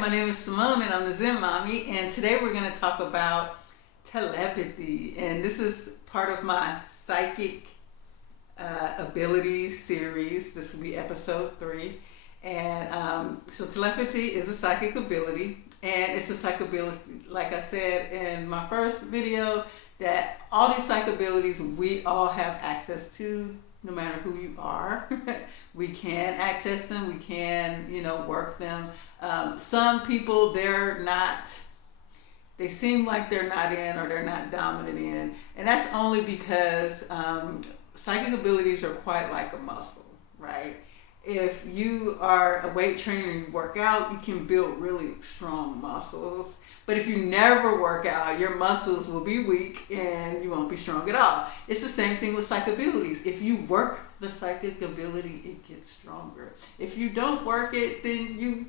my name is Simone and I'm the Zen Mommy, and today we're going to talk about telepathy. And this is part of my psychic abilities series. This will be episode 3. And so telepathy is a psychic ability, and it's a psychic ability, like I said in my first video, that all these psychic abilities we all have access to, no matter who you are. We can access them, we can, work them. Some people, they seem like they're not in, or they're not dominant in. And that's only because psychic abilities are quite like a muscle, right? If you are a weight trainer and you work out, you can build really strong muscles. But if you never work out, your muscles will be weak and you won't be strong at all. It's the same thing with psychic abilities. If you work the psychic ability, it gets stronger. If you don't work it, then you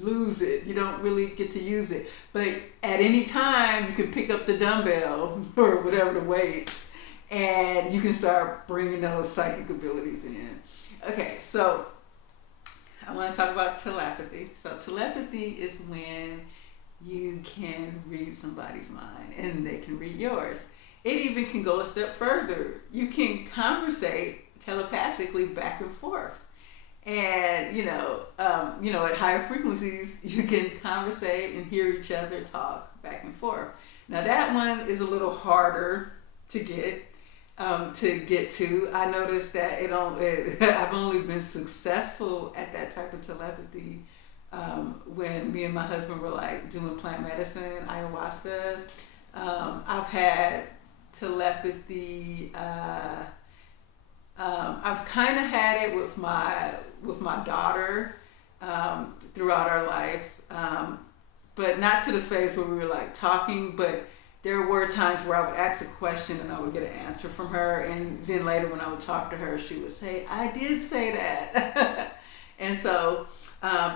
lose it. You don't really get to use it. But at any time, you can pick up the dumbbell or whatever the weights, and you can start bringing those psychic abilities in. Okay, so I want to talk about telepathy. So telepathy is when you can read somebody's mind and they can read yours. It even can go a step further. You can conversate telepathically back and forth. And, at higher frequencies, you can conversate and hear each other talk back and forth. Now that one is a little harder to get to. I noticed that I've only been successful at that type of telepathy when me and my husband were like doing plant medicine, ayahuasca. I've had telepathy. I've kind of had it with my daughter throughout our life, but not to the phase where we were like talking. But there were times where I would ask a question and I would get an answer from her, and then later when I would talk to her, she would say, "I did say that." And so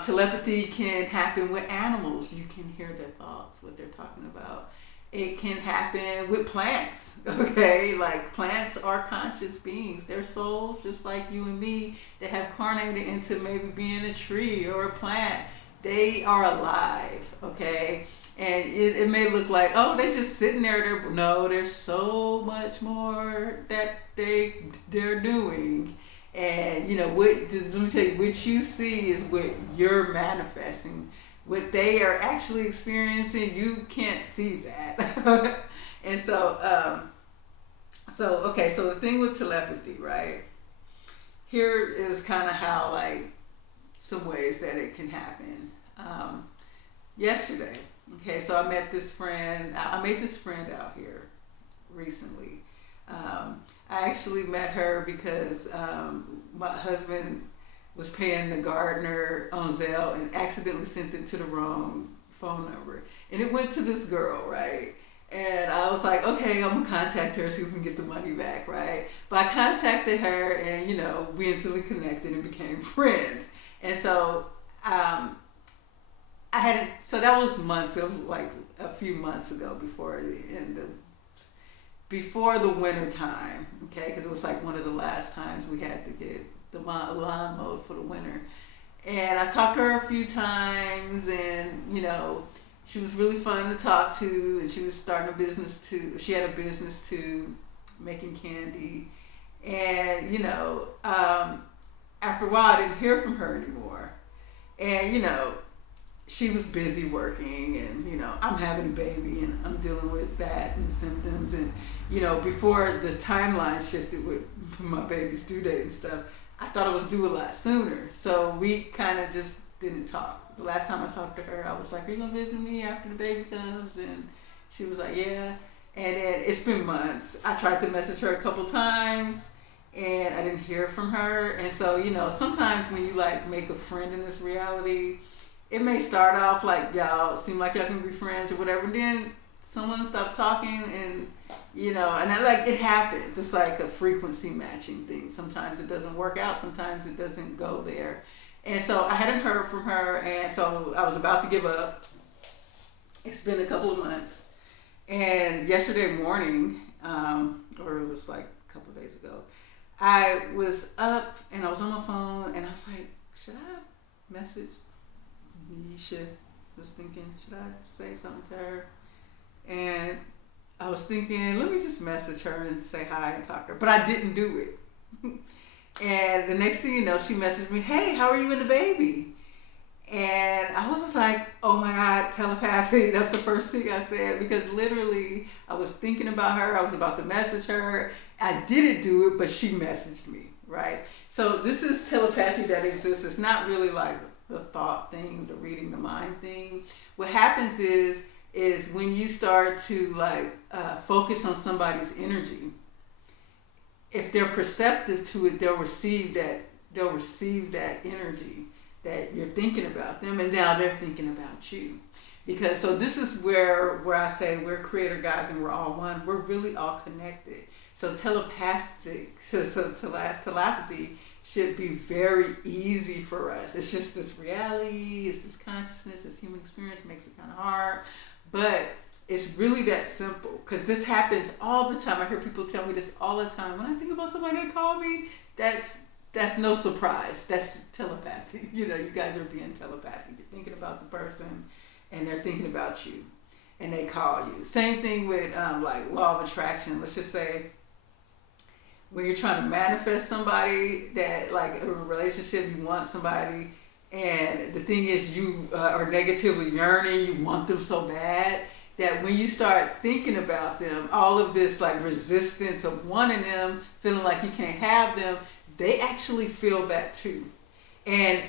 telepathy can happen with animals. You can hear their thoughts, what they're talking about. It can happen with plants, okay? Like, plants are conscious beings. They're souls just like you and me that have carnated into maybe being a tree or a plant. They are alive, okay? And it may look like, oh, they're just sitting there. No, there's so much more that they're doing. And, let me tell you, what you see is what you're manifesting. What they are actually experiencing, you can't see that. And so the thing with telepathy, right? Here is kind of how, like, some ways that it can happen. Yesterday, okay, so I made this friend out here recently. I actually met her because my husband was paying the gardener on Zelle and accidentally sent it to the wrong phone number. And it went to this girl, right? And I was like, okay, I'm gonna contact her, see if we can get the money back, right? But I contacted her and, we instantly connected and became friends. And so so that was months, it was like a few months ago before the winter time, okay? Because it was like one of the last times we had to get the lawn mowed for the winter. And I talked to her a few times, and she was really fun to talk to, and she was starting a business too. She had a business too, making candy. And after a while I didn't hear from her anymore. And she was busy working, and I'm having a baby and I'm dealing with that and symptoms, and before the timeline shifted with my baby's due date and stuff, I thought it was due a lot sooner. So we kind of just didn't talk. The last time I talked to her, I was like, "Are you gonna visit me after the baby comes?" And she was like, "Yeah." And then it's been months. I tried to message her a couple times and I didn't hear from her. And so, sometimes when you like make a friend in this reality, it may start off like y'all seem like y'all can be friends or whatever. Then someone stops talking, and it happens. It's like a frequency matching thing. Sometimes it doesn't work out. Sometimes it doesn't go there. And so I hadn't heard from her, and so I was about to give up. It's been a couple of months, and yesterday morning, or it was like a couple of days ago, I was up and I was on my phone, and I was like, should I message Nisha was thinking, should I say something to her? And I was thinking, let me just message her and say hi and talk to her. But I didn't do it. And the next thing you know, she messaged me, hey, how are you and the baby? And I was just like, oh my God, telepathy. That's the first thing I said, because literally I was thinking about her. I was about to message her. I didn't do it, but she messaged me, right? So this is telepathy that exists. It's not really like the thought thing, the reading the mind thing. What happens is when you start to focus on somebody's energy, if they're perceptive to it, they'll receive that energy that you're thinking about them, and now they're thinking about you. Because so this is where I say we're creator guys and we're all one. We're really all connected. So telepathy should be very easy for us. It's just this reality, it's this consciousness, this human experience makes it kind of hard, but it's really that simple. Because this happens all the time. I hear people tell me this all the time. When I think about somebody that called me, that's no surprise. That's telepathy. You guys are being telepathic. You're thinking about the person, and they're thinking about you, and they call you. Same thing with law of attraction. Let's just say when you're trying to manifest somebody, that like a relationship, you want somebody, and the thing is you are negatively yearning, you want them so bad, that when you start thinking about them, all of this like resistance of wanting them, feeling like you can't have them, they actually feel that too. And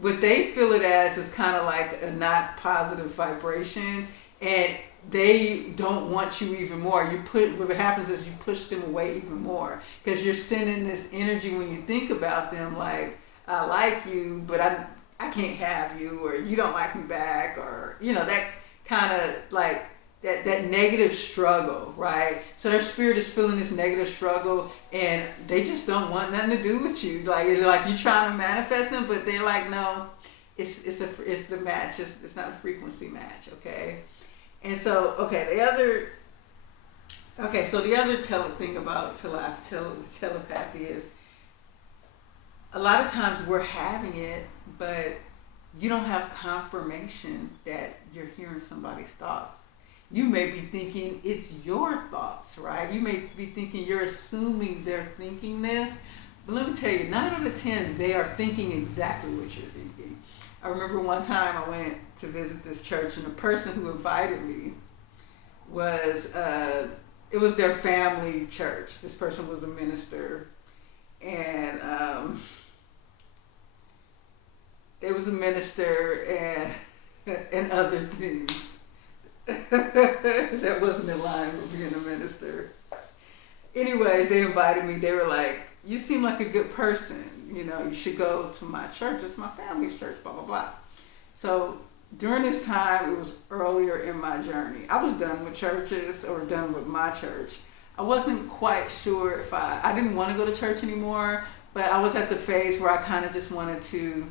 what they feel it as is kind of like a not positive vibration, and they don't want you even more. What happens is you push them away even more, because you're sending this energy when you think about them, like, I like you, but I can't have you, or you don't like me back, or that kind of like that negative struggle, right? So their spirit is feeling this negative struggle, and they just don't want nothing to do with you. Like you're trying to manifest them, but they're like, no, it's the match. It's not a frequency match, okay? And so, the other thing about telepathy is a lot of times we're having it, but you don't have confirmation that you're hearing somebody's thoughts. You may be thinking it's your thoughts, right? You may be thinking you're assuming they're thinking this, but let me tell you, 9 out of 10, they are thinking exactly what you're thinking. I remember one time I went to visit this church, and the person who invited me was, it was their family church. This person was a minister, and it was a minister and other things that wasn't in line with being a minister. Anyways, they invited me. They were like, you seem like a good person. You should go to my church. It's my family's church, blah, blah, blah. So during this time, it was earlier in my journey. I was done with churches, or done with my church. I wasn't quite sure if I didn't want to go to church anymore, but I was at the phase where I kind of just wanted to,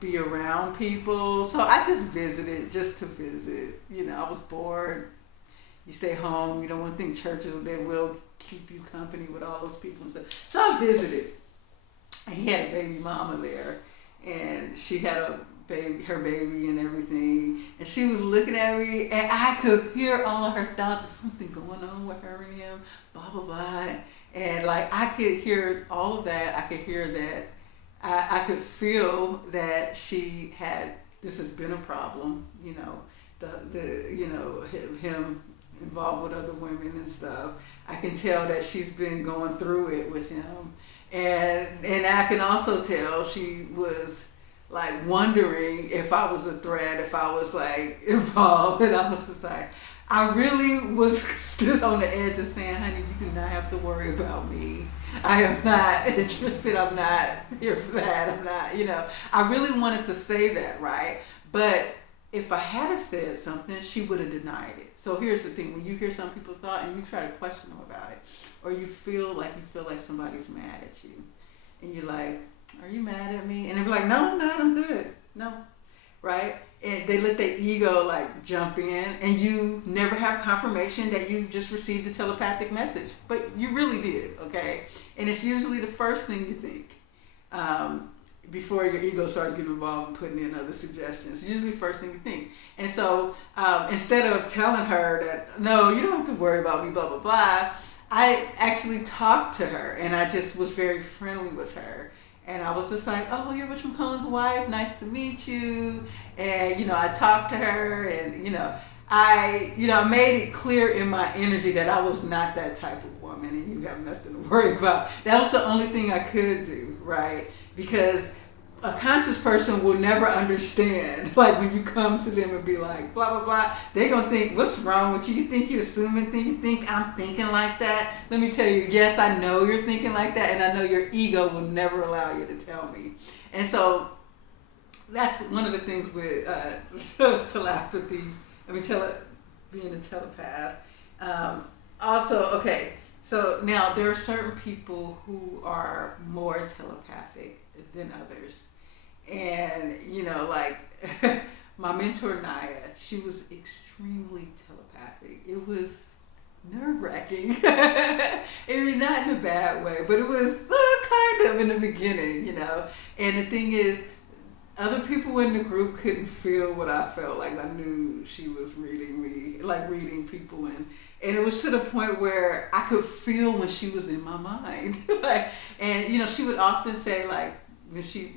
be around people. So I just visited just to visit. I was bored. You stay home. You don't want to think churches, they will keep you company with all those people and stuff. So I visited. And he had a baby mama there. And she had her baby and everything. And she was looking at me, and I could hear all of her thoughts. There's something going on with her and him, blah, blah, blah. And I could hear all of that. I could hear that. I could feel that this has been a problem, him involved with other women and stuff. I can tell that she's been going through it with him. And I can also tell she was wondering if I was a threat, if I was involved. And I was just I really was stood on the edge of saying, honey, you do not have to worry about me. I am not interested. I'm not here for that. I'm not, I really wanted to say that, right? But if I had said something, she would have denied it. So here's the thing. When you hear some people's thought and you try to question them about it, or you feel like somebody's mad at you, and you're like, are you mad at me? And they're like, no, I'm not. I'm good. No. Right? And they let their ego jump in, and you never have confirmation that you've just received a telepathic message, but you really did, okay? And it's usually the first thing you think. before your ego starts getting involved and putting in other suggestions. Usually the first thing you think. And so instead of telling her that, no, you don't have to worry about me, blah, blah, blah, I actually talked to her, and I just was very friendly with her. And I was just like, oh, you're Richard McCullen's wife. Nice to meet you. And, you know, I talked to her, and, I made it clear in my energy that I was not that type of woman, and you have nothing to worry about. That was the only thing I could do, right? Because a conscious person will never understand, like when you come to them and be like, blah, blah, blah, they're going to think, what's wrong with you? You think you're assuming things? You think I'm thinking like that? Let me tell you, yes, I know you're thinking like that, and I know your ego will never allow you to tell me. And so that's one of the things with telepathy, being a telepath. Also, okay, so now there are certain people who are more telepathic than others. And, like my mentor, Naya, she was extremely telepathic. It was nerve-wracking. I mean, not in a bad way, but it was kind of in the beginning, And the thing is, other people in the group couldn't feel what I felt. Like, I knew she was reading me, like reading people in. And it was to the point where I could feel when she was in my mind. And she would often say, like, when she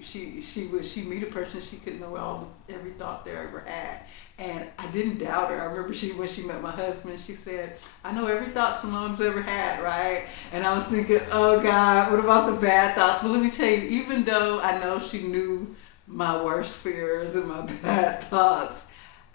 meet a person, she could know every thought they ever had. And I didn't doubt her. I remember when she met my husband, she said, I know every thought Simone's ever had, right? And I was thinking, oh God, what about the bad thoughts? But let me tell you, even though I know she knew my worst fears and my bad thoughts,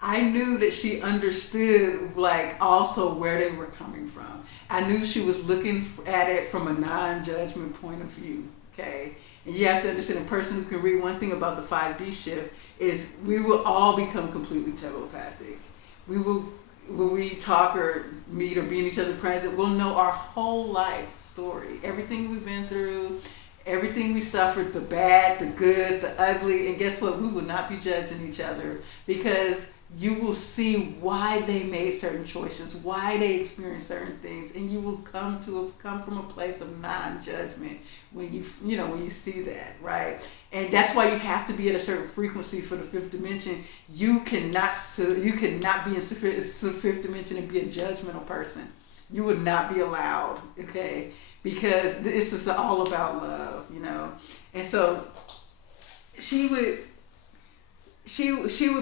I knew that she understood, like, also where they were coming from. I knew she was looking at it from a non-judgment point of view, okay? And you have to understand, a person who can read, one thing about the 5D shift is we will all become completely telepathic. We will, when we talk or meet or be in each other's presence, we'll know our whole life story, everything we've been through, everything we suffered, the bad, the good, the ugly, and guess what? We will not be judging each other, because you will see why they made certain choices, why they experienced certain things, and you will come from a place of non-judgment when you see that, right? And that's why you have to be at a certain frequency for the fifth dimension. You cannot be in fifth dimension and be a judgmental person. You would not be allowed, okay? Because this is all about love, And so she would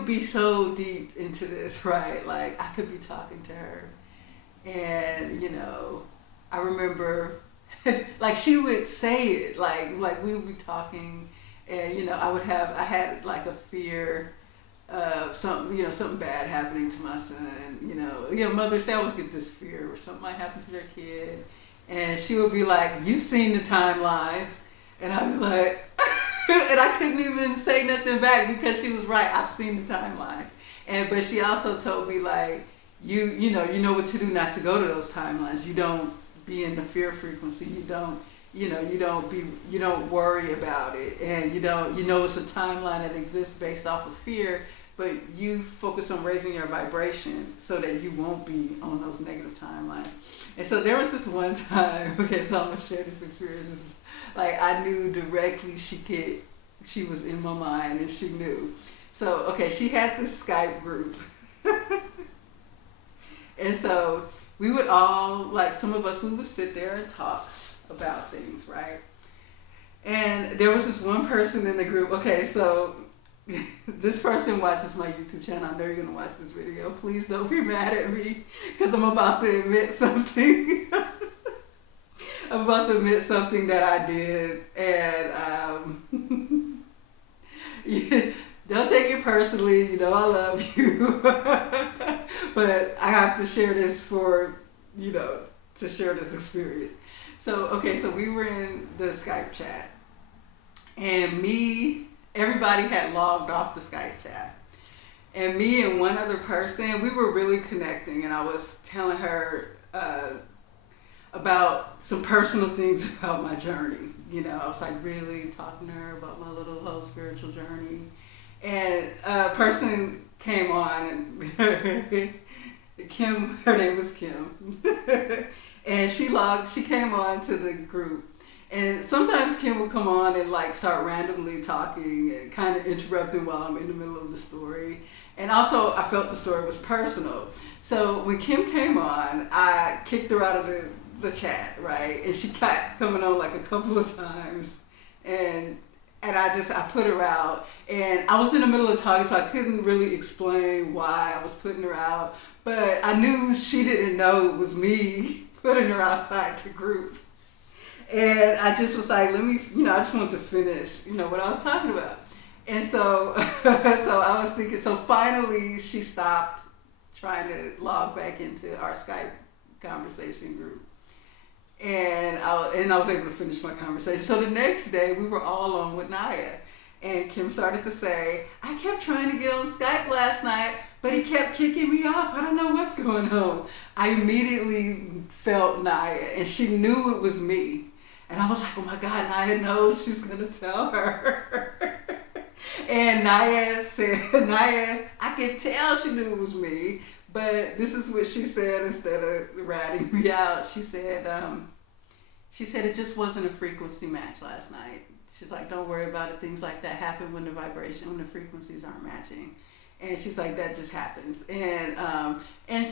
be so deep into this, right? Like, I could be talking to her, and I remember like she would say it, like we would be talking, and I had like a fear of something bad happening to my son. Mothers, they always get this fear where something might happen to their kid, and she would be like, "You've seen the timelines," and I'd be like. And I couldn't even say nothing back, because she was right. I've seen the timelines. But she also told me, like, you know what to do not to go to those timelines. You don't be in the fear frequency. You don't worry about it. And it's a timeline that exists based off of fear, but you focus on raising your vibration so that you won't be on those negative timelines. And so there was this one time, okay, so I'm gonna share this experience. Like, I knew directly she was in my mind, and she knew. So, okay, she had this Skype group. And so we would all, like, some of us, we would sit there and talk about things, right? And there was this one person in the group. Okay, so this person watches my YouTube channel. I know you're going to watch this video. Please don't be mad at me, because I'm about to admit something. I'm about to admit something that I did, and don't take it personally. I love you, but I have to share this to share this experience. So we were in the Skype chat, and everybody had logged off the Skype chat, and me and one other person, we were really connecting, and I was telling her about some personal things about my journey. I was like really talking to her about my little whole spiritual journey. And a person came on, and her name was Kim. And she came on to the group, And sometimes Kim will come on and like start randomly talking and kind of interrupting while I'm in the middle of the story. And also, I felt the story was personal. So when Kim came on, I kicked her out of the chat, right? And she kept coming on like a couple of times. And I put her out. And I was in the middle of talking, so I couldn't really explain why I was putting her out. But I knew she didn't know it was me putting her outside the group. And I just was like, let me, I just wanted to finish, what I was talking about. And so, so I was thinking, so finally she stopped trying to log back into our Skype conversation group. And I was able to finish my conversation. So the next day we were all on with Naya. And Kim started to say, I kept trying to get on Skype last night, but he kept kicking me off. I don't know what's going on. I immediately felt Naya, and she knew it was me. And I was like, oh my God, Naya knows, she's going to tell her. And Naya said, I could tell she knew it was me, but this is what she said instead of ratting me out. She said it just wasn't a frequency match last night. She's like, don't worry about it. Things like that happen when the frequencies aren't matching. And she's like, that just happens. And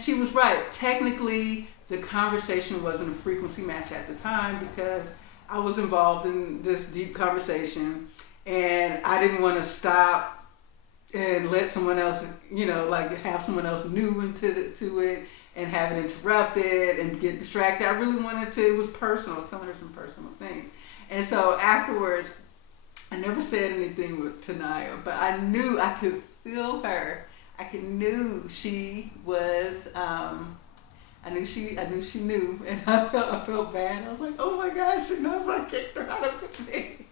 she was right. Technically, the conversation wasn't a frequency match at the time because I was involved in this deep conversation, and I didn't want to stop and let someone else, have someone else new into it and have it interrupted and get distracted. I really wanted to, it was personal. I was telling her some personal things. And so afterwards, I never said anything with Tanaya, but I knew I could feel her. Knew she was, I knew she knew, and I felt bad. I was like, oh my gosh, she knows I kicked her out of the thing.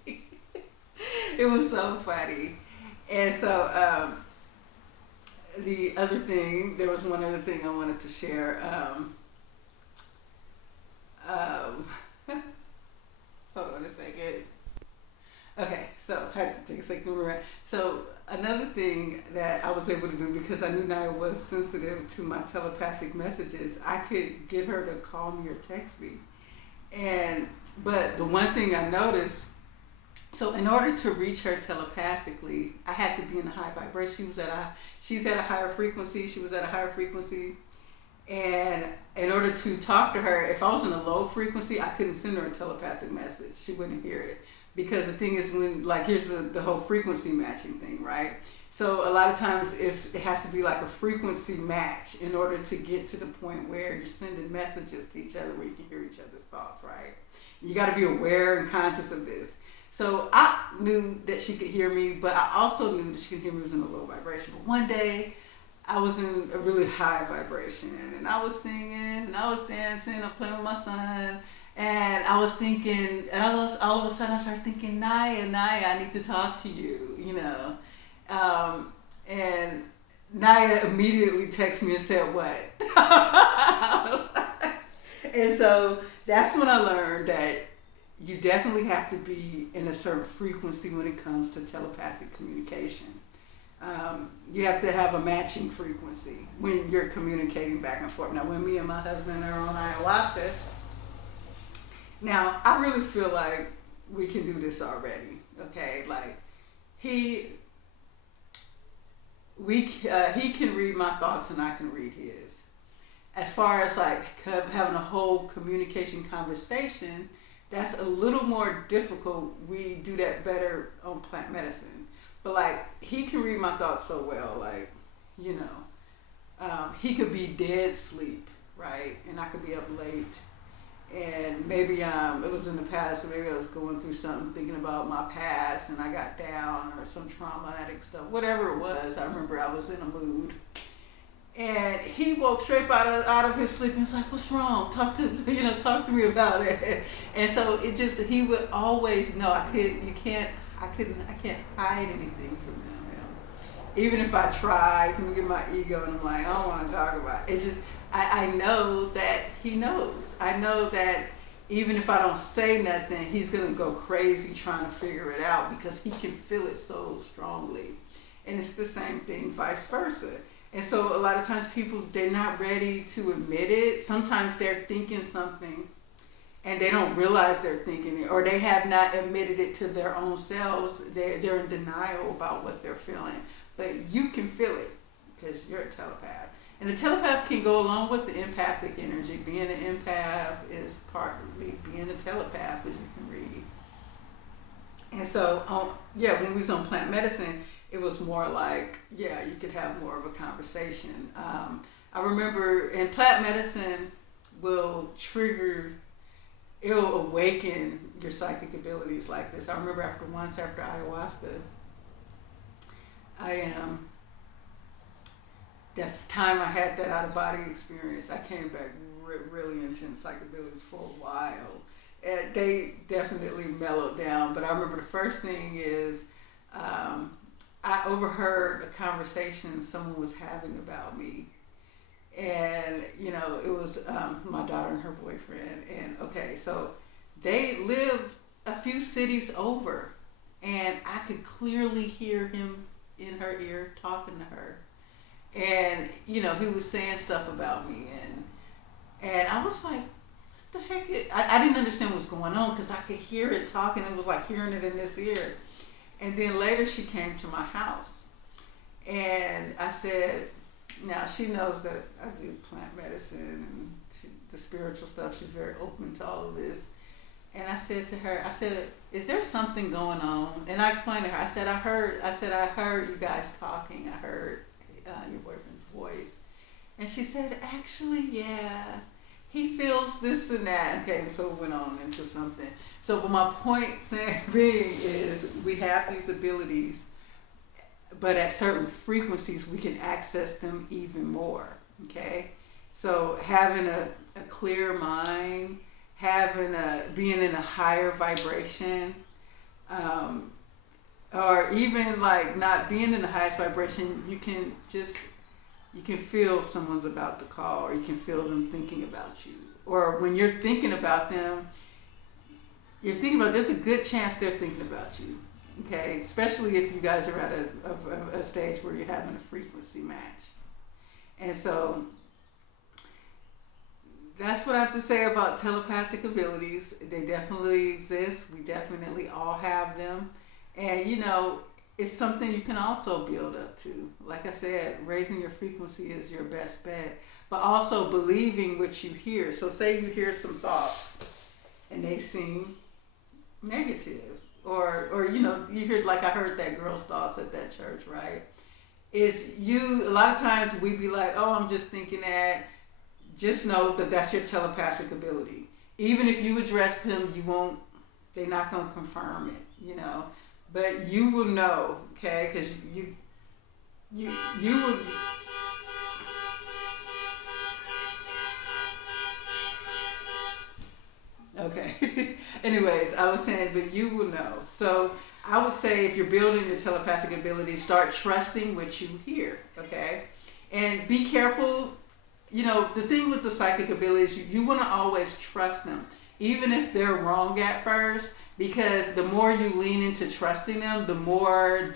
It was so funny. And so the other thing, there was one other thing I wanted to share. Hold on a second. Okay, so I had to take a second to move around. So another thing that I was able to do, because I knew Naya was sensitive to my telepathic messages, I could get her to call me or text me. But the one thing I noticed, so in order to reach her telepathically, I had to be in a high vibration. She's at a higher frequency. She was at a higher frequency. And in order to talk to her, if I was in a low frequency, I couldn't send her a telepathic message. She wouldn't hear it. Because the thing is, here's the whole frequency matching thing, right? So a lot of times, if it has to be like a frequency match in order to get to the point where you're sending messages to each other where you can hear each other's thoughts, right? You got to be aware and conscious of this. So I knew that she could hear me, but I also knew that she could hear me was in a low vibration. But one day, I was in a really high vibration, and I was singing, and I was dancing, I'm playing with my son. And I was thinking, and all of a sudden I started thinking, Naya, I need to talk to you, and Naya immediately texted me and said, what? And so that's when I learned that you definitely have to be in a certain frequency when it comes to telepathic communication. You have to have a matching frequency when you're communicating back and forth. Now, when me and my husband are on ayahuasca, now, I really feel like we can do this already, okay? Like, he can read my thoughts and I can read his. As far as like having a whole communication conversation, that's a little more difficult. We do that better on plant medicine. But like, he can read my thoughts so well, like, he could be dead sleep, right? And I could be up late. And maybe it was in the past, so maybe I was going through something, thinking about my past, and I got down, or some traumatic stuff, whatever it was. I remember I was in a mood, and he woke straight out of his sleep and was like, "What's wrong? Talk to me about it." And so he would always know. I can't hide anything from him. Even if I try, if we get my ego, and I'm like, I don't want to talk about it. It's just. I know that he knows. I know that even if I don't say nothing, he's going to go crazy trying to figure it out because he can feel it so strongly. And it's the same thing, vice versa. And so a lot of times people, they're not ready to admit it. Sometimes they're thinking something and they don't realize they're thinking it, or they have not admitted it to their own selves. They're in denial about what they're feeling, but you can feel it because you're a telepath. And the telepath can go along with the empathic energy. Being an empath is partly being a telepath, as you can read. And so, when we was on plant medicine, it was more like, you could have more of a conversation. I remember in plant medicine will trigger, it'll awaken your psychic abilities like this. I remember after ayahuasca, that time I had that out of body experience, I came back really intense psychedelics for a while. And they definitely mellowed down, but I remember the first thing is I overheard a conversation someone was having about me. And, it was my daughter and her boyfriend. And, so they lived a few cities over. And I could clearly hear him in her ear talking to her. And, he was saying stuff about me. And I was like, what the heck? I didn't understand what was going on because I could hear it talking. It was like hearing it in this ear. And then later she came to my house. And I said, now she knows that I do plant medicine and the spiritual stuff. She's very open to all of this. And I said to her, is there something going on? And I explained to her, I said, I heard you guys talking. I heard your boyfriend's voice. And she said, actually, yeah, he feels this and that. Okay, so it went on into something. So but my point being is we have these abilities, but at certain frequencies we can access them even more. Okay, so having a clear mind, being in a higher vibration, or even like not being in the highest vibration, you can feel someone's about to call, or you can feel them thinking about you. Or when you're thinking about them, there's a good chance they're thinking about you. Okay, especially if you guys are at a stage where you're having a frequency match. And so that's what I have to say about telepathic abilities. They definitely exist. We definitely all have them. And it's something you can also build up to. Like I said, raising your frequency is your best bet. But also believing what you hear. So say you hear some thoughts and they seem negative. Or you heard, like I heard that girl's thoughts at that church, right? A lot of times we be like, oh, I'm just thinking that. Just know that that's your telepathic ability. Even if you address them, they're not going to confirm it, But you will know, okay? Because you will. Okay. Anyways, I was saying, but you will know. So I would say if you're building your telepathic ability, start trusting what you hear, okay? And be careful. The thing with the psychic abilities, you want to always trust them, even if they're wrong at first, because the more you lean into trusting them, the more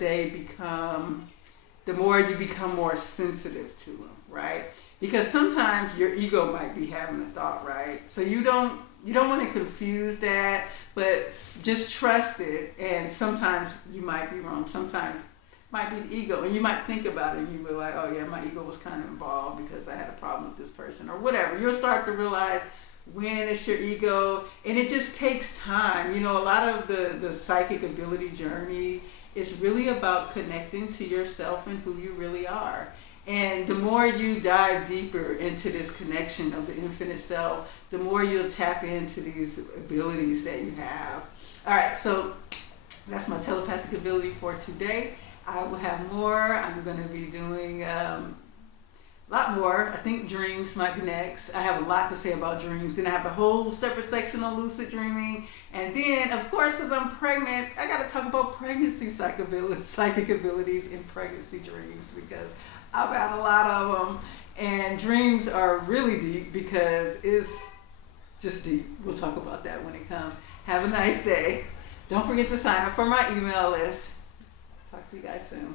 you become more sensitive to them, right? Because sometimes your ego might be having a thought, right? So you don't want to confuse that, but just trust it. And sometimes you might be wrong. Sometimes might be the ego, and you might think about it and you be like, oh yeah, my ego was kind of involved because I had a problem with this person or whatever. You'll start to realize when it's your ego, and it just takes time. A lot of the psychic ability journey is really about connecting to yourself and who you really are. And the more you dive deeper into this connection of the infinite self, the more you'll tap into these abilities that you have. All right, so that's my telepathic ability for today. I will have more. I'm going to be doing a lot more. I think dreams might be next. I have a lot to say about dreams. Then I have a whole separate section on lucid dreaming. And then, of course, because I'm pregnant, I got to talk about pregnancy psychic abilities in pregnancy dreams, because I've had a lot of them. And dreams are really deep because it's just deep. We'll talk about that when it comes. Have a nice day. Don't forget to sign up for my email list. Talk to you guys soon.